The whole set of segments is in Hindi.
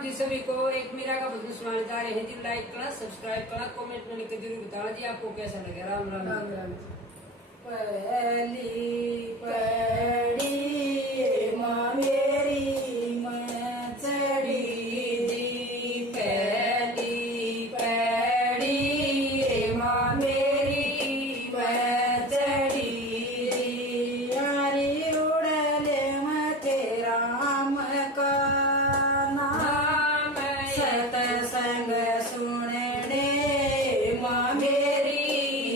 आप जी सभी को एक मीरा का भजन सुनाने जा रहे हैं जी। लाइक करना, सब्सक्राइब करना, कमेंट में लिखकर जरूर बताना जी आपको कैसा लगे। राम राम राम राम। पहली पड़ी माँ मेरी मैं चढ़ी दी, पहली पड़ी माँ मेरी मैं चढ़ी दी, यारी उड़ले मथे राम का नाम सतसंग सुनने माँ मेरी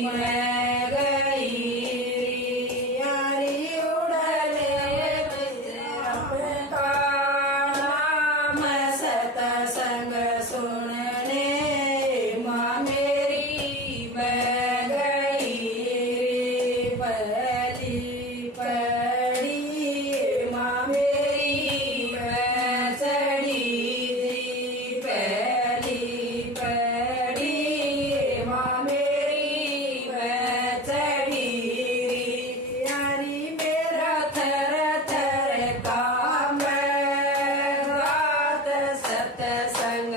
मैं गई, यारी उड़ले राम का नाम सतसंग सुनने माँ मेरी मैं गई, पहली पड़ी माँ मेरी मैं चढ़ी दी, पहली पड़ी माँ मेरी मैं चढ़ी दी, यारी मेरा थर थर काम रात सतसंग